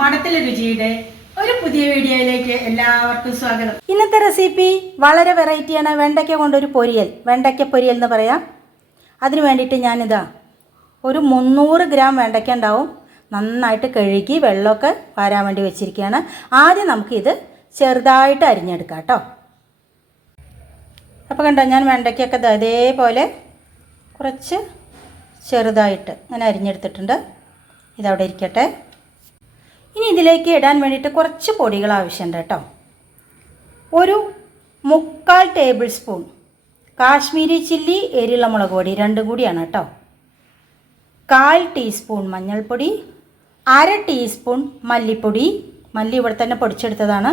മഠത്തിലെ രുചിയുടെ ഒരു പുതിയ വീഡിയോയിലേക്ക് എല്ലാവർക്കും സ്വാഗതം. ഇന്നത്തെ റെസിപ്പി വളരെ വെറൈറ്റിയാണ്. വെണ്ടയ്ക്ക കൊണ്ടൊരു പൊരിയൽ. വെണ്ടയ്ക്ക പൊരിയൽ എന്ന് പറയാം. അതിന് വേണ്ടിയിട്ട് ഞാനിതാ ഒരു മുന്നൂറ് ഗ്രാം വെണ്ടയ്ക്ക ഉണ്ടാവും. നന്നായിട്ട് കഴുകി വെള്ളമൊക്കെ വാരാൻ വേണ്ടി വെച്ചിരിക്കുകയാണ്. ആദ്യം നമുക്കിത് ചെറുതായിട്ട് അരിഞ്ഞെടുക്കാം കേട്ടോ. അപ്പോൾ കണ്ടോ ഞാൻ വെണ്ടയ്ക്കൊക്കെ അതേപോലെ കുറച്ച് ചെറുതായിട്ട് ഞാൻ അരിഞ്ഞെടുത്തിട്ടുണ്ട്. ഇതവിടെ ഇരിക്കട്ടെ. ഇതിലേക്ക് ഇടാൻ വേണ്ടിയിട്ട് കുറച്ച് പൊടികൾ ആവശ്യമുണ്ട് കേട്ടോ. ഒരു മുക്കാൽ ടേബിൾ സ്പൂൺ കാശ്മീരി ചില്ലി എരിയുള്ള മുളക് പൊടി രണ്ടും കൂടിയാണ് കേട്ടോ. കാൽ ടീസ്പൂൺ മഞ്ഞൾപ്പൊടി അര ടീസ്പൂൺ മല്ലിപ്പൊടി. മല്ലി ഇവിടെ തന്നെ പൊടിച്ചെടുത്തതാണ്.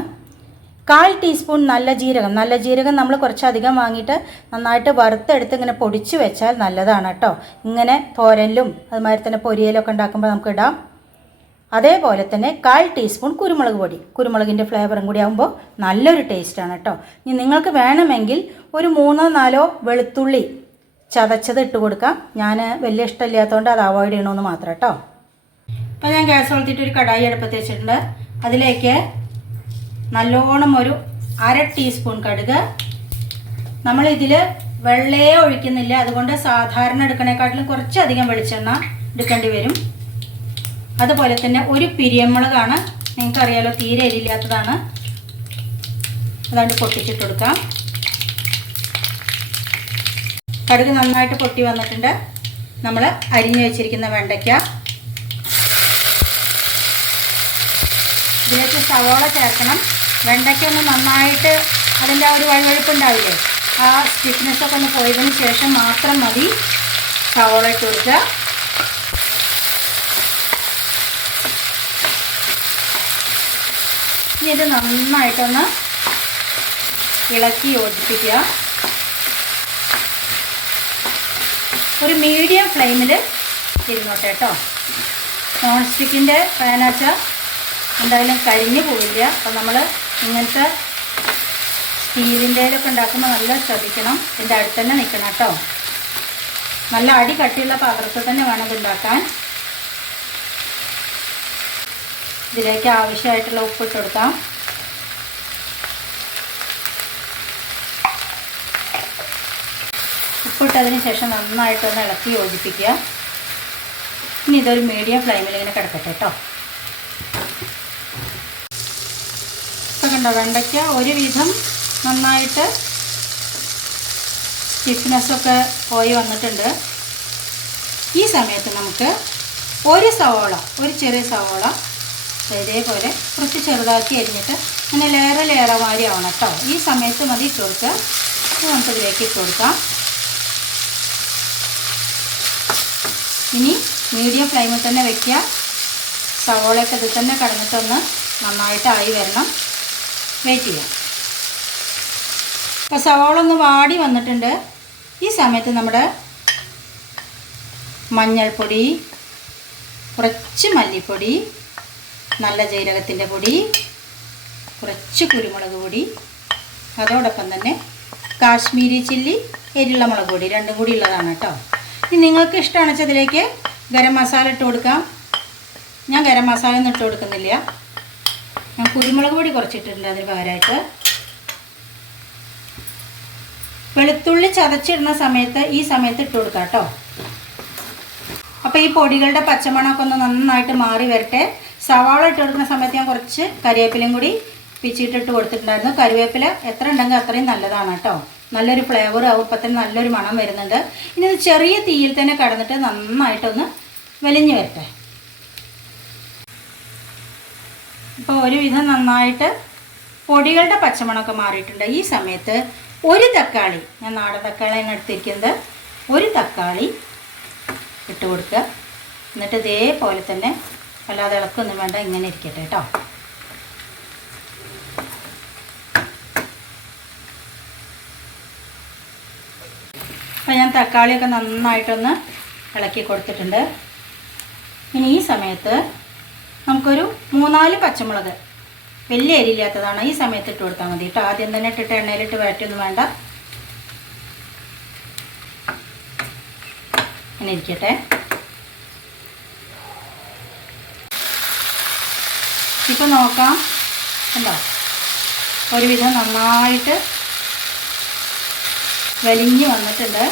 കാൽ ടീസ്പൂൺ നല്ല ജീരകം. നല്ല ജീരകം നമ്മൾ കുറച്ചധികം വാങ്ങിയിട്ട് നന്നായിട്ട് വറുത്തെടുത്ത് ഇങ്ങനെ പൊടിച്ച് വെച്ചാൽ നല്ലതാണ് കേട്ടോ. ഇങ്ങനെ തോരലും അതുമാതിരി തന്നെ പൊരിയലൊക്കെ ഉണ്ടാക്കുമ്പോൾ നമുക്ക് ഇടാം. അതേപോലെ തന്നെ കാൽ ടീസ്പൂൺ കുരുമുളക് പൊടി. കുരുമുളകിന്റെ ഫ്ലേവറും കൂടി ആകുമ്പോൾ നല്ലൊരു ടേസ്റ്റാണ് കേട്ടോ ഇനി നിങ്ങൾക്ക് വേണമെങ്കിൽ ഒരു മൂന്നോ നാലോ വെളുത്തുള്ളി ചതച്ചത് ഇട്ട് കൊടുക്കാം. ഞാൻ വലിയ ഇഷ്ടമില്ലാത്തതുകൊണ്ട് അത് അവോയ്ഡ് ചെയ്യണമെന്ന് മാത്രം കേട്ടോ അപ്പോൾ ഞാൻ ഗ്യാസ് വളർത്തിയിട്ട് ഒരു കടായി അടുപ്പത്ത് വെച്ചിട്ടുണ്ട്. അതിലേക്ക് നല്ലോണം ഒരു അര ടീസ്പൂൺ കടുക്. നമ്മളിതിൽ വെള്ളയെ ഒഴിക്കുന്നില്ല. അതുകൊണ്ട് സാധാരണ എടുക്കണേക്കാട്ടിലും കുറച്ചധികം വെളിച്ചെണ്ണ എടുക്കേണ്ടി വരും. അതുപോലെ തന്നെ ഒരു പിരിയമുളകാണ് നിങ്ങൾക്കറിയാലോ തീരെ എരിയില്ലാത്തതാണ് അതാണ്ട് പൊട്ടിച്ചിട്ട് കൊടുക്കാം. കടുക് നന്നായിട്ട് പൊട്ടി വന്നിട്ടുണ്ട്. നമ്മൾ അരിഞ്ഞു വെച്ചിരിക്കുന്ന വെണ്ടയ്ക്ക. ഇതിലേക്ക് സവോള ചേർക്കണം. വെണ്ടയ്ക്ക ഒന്ന് നന്നായിട്ട് അതിന്റെ ഒരു വഴുവഴുപ്പ് ഉണ്ടാവില്ലേ ആ സ്റ്റിഫ്നെസ് ഒക്കെ ഒന്ന് പോയതിന് ശേഷം മാത്രം മതി സവോള ഇട്ട് കൊടുക്കുക. ഇനി ഇത് നന്നായിട്ടൊന്ന് ഇളക്കി യോജിപ്പിക്കുക. ഒരു മീഡിയം ഫ്ലെയിമിൽ ഇരുന്നോട്ടെ കേട്ടോ നോൺ സ്റ്റിക്കിന്റെ പാനാച്ച എന്തായാലും കരിഞ്ഞു പോവില്ല. അപ്പം നമ്മൾ ഇങ്ങനത്തെ സ്റ്റീലിന്റെയിലൊക്കെ ഉണ്ടാക്കുമ്പോൾ നല്ല ശ്രദ്ധിക്കണം. ഇതിന്റെ അടുത്ത് തന്നെ നിൽക്കണം കേട്ടോ നല്ല അടി കട്ടിയുള്ള പാത്രത്തിൽ തന്നെ വേണം ഇത് ഉണ്ടാക്കാൻ. ഇതിലേക്ക് ആവശ്യമായിട്ടുള്ള ഉപ്പിട്ട് കൊടുക്കാം. ഉപ്പിട്ടതിന് ശേഷം നന്നായിട്ടൊന്ന് ഇളക്കി യോജിപ്പിക്കുക. ഇനി ഇതൊരു മീഡിയം ഫ്ലെയിമിൽ ഇങ്ങനെ കിടക്കട്ടെ കേട്ടോ ഇപ്പം കണ്ടോ വെണ്ടയ്ക്ക ഒരുവിധം നന്നായിട്ട് സ്റ്റിഫ്നെസ്സൊക്കെ പോയി വന്നിട്ടുണ്ട്. ഈ സമയത്ത് നമുക്ക് ഒരു സവോള ഒരു ചെറിയ സവോള ഇതേപോലെ കുറച്ച് ചെറുതാക്കി അരിഞ്ഞിട്ട് അങ്ങനെ ലേറെ ലേറെ മാതിരി ആവണം കേട്ടോ ഈ സമയത്ത് മതി ഇട്ട് കൊടുക്കുക. നമുക്കിതിലേക്ക് ഇട്ട് കൊടുക്കാം. ഇനി മീഡിയം ഫ്ലെയിമിൽ തന്നെ വെക്കുക. സവോളയൊക്കെ ഇതിൽ തന്നെ കടന്നിട്ടൊന്ന് നന്നായിട്ട് ആയി വരണം. വെയിറ്റ് ചെയ്യാം. ഇപ്പോൾ സവോള ഒന്ന് വാടി വന്നിട്ടുണ്ട്. ഈ സമയത്ത് നമ്മുടെ മഞ്ഞൾപ്പൊടി കുറച്ച് മല്ലിപ്പൊടി നല്ല ജീരകത്തിന്റെ പൊടി കുറച്ച് കുരുമുളക് പൊടി അതോടൊപ്പം തന്നെ കാശ്മീരി ചില്ലി എരിയുള്ള മുളക് പൊടി രണ്ടും കൂടി ഉള്ളതാണ് കേട്ടോ. ഇനി നിങ്ങൾക്ക് ഇഷ്ടമാണ് വെച്ചാൽ അതിലേക്ക് ഗരം മസാല ഇട്ട് കൊടുക്കാം. ഞാൻ ഗരം മസാല ഒന്നും ഇട്ട് കൊടുക്കുന്നില്ല. ഞാൻ കുരുമുളക് പൊടി കുറച്ചിട്ടുണ്ട് അതിന് പകരമായിട്ട് വെളുത്തുള്ളി ചതച്ചിടുന്ന സമയത്ത് ഈ സമയത്ത് ഇട്ട് കൊടുക്കാം കേട്ടോ. അപ്പോൾ ഈ പൊടികളുടെ പച്ചമണമൊക്കെ ഒന്ന് നന്നായിട്ട് മാറി വരട്ടെ. സവാള ഇട്ട് കൊടുക്കുന്ന സമയത്ത് ഞാൻ കുറച്ച് കരിവേപ്പിലയും കൂടി പിച്ചിട്ടിട്ട് കൊടുത്തിട്ടുണ്ടായിരുന്നു. കരിവേപ്പില എത്ര ഉണ്ടെങ്കിൽ അത്രയും നല്ലതാണ് കേട്ടോ. നല്ലൊരു ഫ്ലേവർ ആവും. ഇപ്പം തന്നെ നല്ലൊരു മണം വരുന്നുണ്ട്. ഇനി ഇത് ചെറിയ തീയിൽ തന്നെ കടന്നിട്ട് നന്നായിട്ടൊന്ന് വലിഞ്ഞു വരട്ടെ. ഇപ്പോൾ ഒരുവിധം നന്നായിട്ട് പൊടികളുടെ പച്ചമണമൊക്കെ മാറിയിട്ടുണ്ട്. ഈ സമയത്ത് ഒരു തക്കാളി ഞാൻ നാടൻ തക്കാളിയാണ് എടുത്തിരിക്കുന്നത്. ഒരു തക്കാളി ഇട്ട് കൊടുക്കുക. എന്നിട്ട് ഇതേപോലെ തന്നെ അല്ലാതെ ഇളക്കൊന്നും വേണ്ട ഇങ്ങനെ ഇരിക്കട്ടെ കേട്ടോ. അപ്പം ഞാൻ തക്കാളിയൊക്കെ നന്നായിട്ടൊന്ന് ഇളക്കി കൊടുത്തിട്ടുണ്ട്. ഇനി ഈ സമയത്ത് നമുക്കൊരു മൂന്നാൽ പച്ചമുളക് വലിയ അരിയില്ലാത്തതാണ് ഈ സമയത്ത് ഇട്ട് കൊടുത്താൽ മതി കേട്ടോ. ആദ്യം തന്നെ ഇട്ടിട്ട് എണ്ണയിലിട്ട് വഴറ്റൊന്നും വേണ്ട. ഇങ്ങനെ ഇരിക്കട്ടെ. ഇപ്പം നോക്കാം. കണ്ടോ? ഒരുവിധം നന്നായിട്ട് വലിഞ്ഞ് വന്നിട്ടുണ്ട്.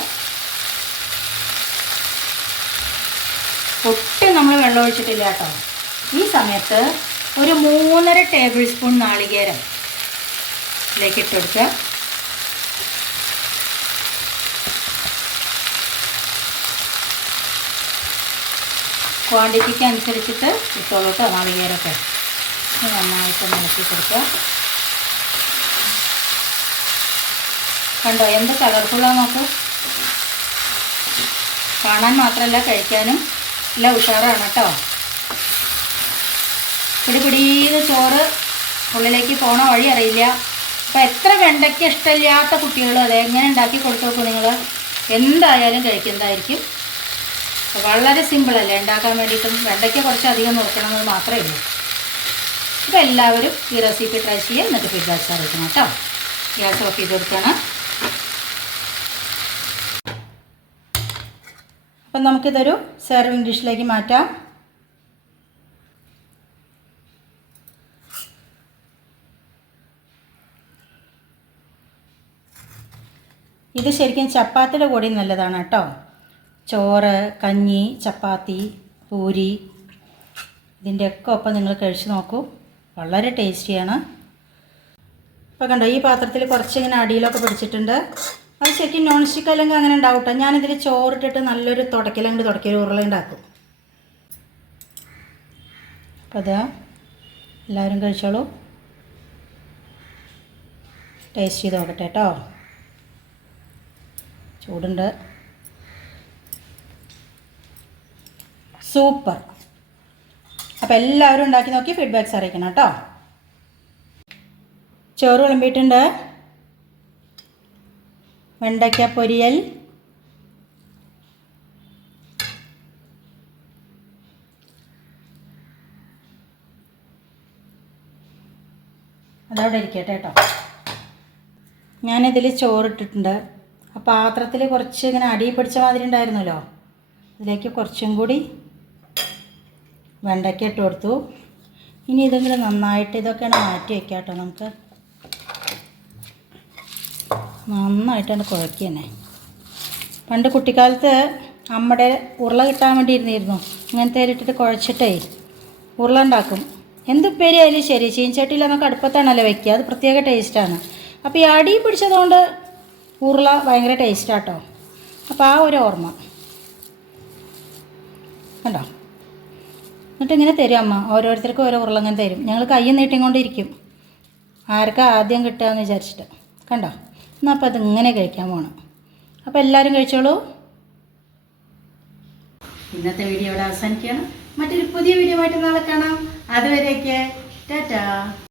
ഒട്ടും നമ്മൾ വെള്ളം ഒഴിച്ചിട്ടില്ല കേട്ടോ. ഈ സമയത്ത് ഒരു മൂന്നര ടേബിൾ സ്പൂൺ നാളികേരം ഇതിലേക്ക് ഇട്ട് ക്വാണ്ടിറ്റിക്ക് അനുസരിച്ചിട്ട് ഇട്ടോളൂ നാളികേരമൊക്കെ. നന്നായിട്ട് മുളക്കി കൊടുക്കുക. കണ്ടോ എന്ത് കളർഫുള്ളാണ് നോക്കൂ. കാണാൻ മാത്രമല്ല കഴിക്കാനും നല്ല ഉഷാറാണ് കേട്ടോ. പിടി പിടിയത് ചോറ് ഉള്ളിലേക്ക് പോണ വഴി അറിയില്ല. അപ്പം എത്ര വെണ്ടയ്ക്ക് ഇഷ്ടമില്ലാത്ത കുട്ടികൾ അത് എങ്ങനെ ഉണ്ടാക്കി കൊടുത്തു നോക്കും നിങ്ങൾ എന്തായാലും കഴിക്കുന്നതായിരിക്കും. വളരെ സിമ്പിളല്ലേ ഉണ്ടാക്കാൻ വേണ്ടിയിട്ടും വെണ്ടയ്ക്ക് കുറച്ച് അധികം നോക്കണമെന്ന് മാത്രമേ ഉള്ളൂ. എല്ലാവരും ഈ റെസിപ്പി ട്രൈ ചെയ്യുക എന്നിട്ട് ഫീഡ്ബാക്ക് അറിയിക്കണം കേട്ടോ. ഗ്യാസ് ഓഫ് ചെയ്ത് കൊടുക്കണം. അപ്പം നമുക്കിതൊരു സെർവിങ് ഡിഷിലേക്ക് മാറ്റാം. ഇത് ശരിക്കും ചപ്പാത്തിയുടെ കൂടെ നല്ലതാണ് കേട്ടോ. ചോറ് കഞ്ഞി ചപ്പാത്തി പൂരി ഇതിന്റെയൊക്കെ ഒപ്പം നിങ്ങൾ കഴിച്ചു നോക്കൂ. വളരെ ടേസ്റ്റിയാണ്. അപ്പോൾ കണ്ടോ ഈ പാത്രത്തിൽ കുറച്ചിങ്ങനെ അടിയിലൊക്കെ പിടിച്ചിട്ടുണ്ട്. അത് ശരിക്കും നോൺ സ്റ്റിക്ക് അല്ലെങ്കിൽ അങ്ങനെ ഉണ്ടാവും ഞാനിതിൽ ചോറിട്ടിട്ട് നല്ലൊരു തുടക്കലങ്ങ് തുടക്കിയൊരു ഉരുള ഉണ്ടാക്കും. അപ്പോൾ അതാ എല്ലാവരും കഴിച്ചോളൂ. ടേസ്റ്റ് ചെയ്ത് നോക്കട്ടെ കേട്ടോ ചൂടുണ്ട്. സൂപ്പർ. അപ്പോൾ എല്ലാവരും ഉണ്ടാക്കി നോക്കി ഫീഡ്ബാക്ക്സ് അറിയിക്കണം കേട്ടോ. ചോറ് വിളമ്പിയിട്ടുണ്ട്. വെണ്ടയ്ക്ക പൊരിയൽ. അതവിടെ ഇരിക്കട്ടെ കേട്ടോ. ഞാനിതിൽ ചോറിട്ടിട്ടുണ്ട്. ആ പാത്രത്തിൽ കുറച്ച് ഇങ്ങനെ അടിയിൽ പിടിച്ച മാതിരി ഉണ്ടായിരുന്നല്ലോ. അതിലേക്ക് കുറച്ചും കൂടി വെണ്ടയ്ക്ക ഇട്ട് കൊടുത്തു. ഇനി ഇതെങ്കിലും നന്നായിട്ട് ഇതൊക്കെയാണ് മാറ്റി വയ്ക്കാം കേട്ടോ നമുക്ക്. നന്നായിട്ടാണ് കുഴക്കുക പണ്ട് കുട്ടിക്കാലത്ത് അമ്മയുടെ ഉരുള കിട്ടാൻ വേണ്ടി ഇരുന്നിരുന്നു ഇങ്ങനത്തെ ഇട്ടിട്ട് കുഴച്ചിട്ടേ ഉരുള ഉണ്ടാക്കും. എന്ത് ഉപ്പേരി ശരി ചീൻചട്ടിയിൽ നമുക്ക് അടുപ്പത്താണല്ലോ വയ്ക്കുക അത് പ്രത്യേക ടേസ്റ്റാണ് അപ്പോൾ ഈ അടി പിടിച്ചതുകൊണ്ട് ഉരുള ഭയങ്കര ടേസ്റ്റാട്ടോ അപ്പോൾ ആ ഒരു ഓർമ്മ. കണ്ടോ? എന്നിട്ട് ഇങ്ങനെ തരും അമ്മ? ഓരോരുത്തർക്കും ഓരോ ഉരുളങ്ങൻ തരും. ഞങ്ങൾ കൈ നീട്ടിക്കൊണ്ടിരിക്കും. ആർക്കാ ആദ്യം കിട്ടുക എന്ന് വിചാരിച്ചിട്ട്. കണ്ടോ? എന്നാൽ അപ്പോൾ അതിങ്ങനെ കഴിക്കാൻ പോകണം അപ്പോൾ എല്ലാവരും കഴിച്ചോളൂ. ഇന്നത്തെ വീഡിയോ ഇവിടെ അവസാനിക്കുകയാണ്. മറ്റൊരു പുതിയ വീഡിയോ ആയിട്ട് നാളെ കാണാം. അതുവരെയൊക്കെ ടാറ്റാ.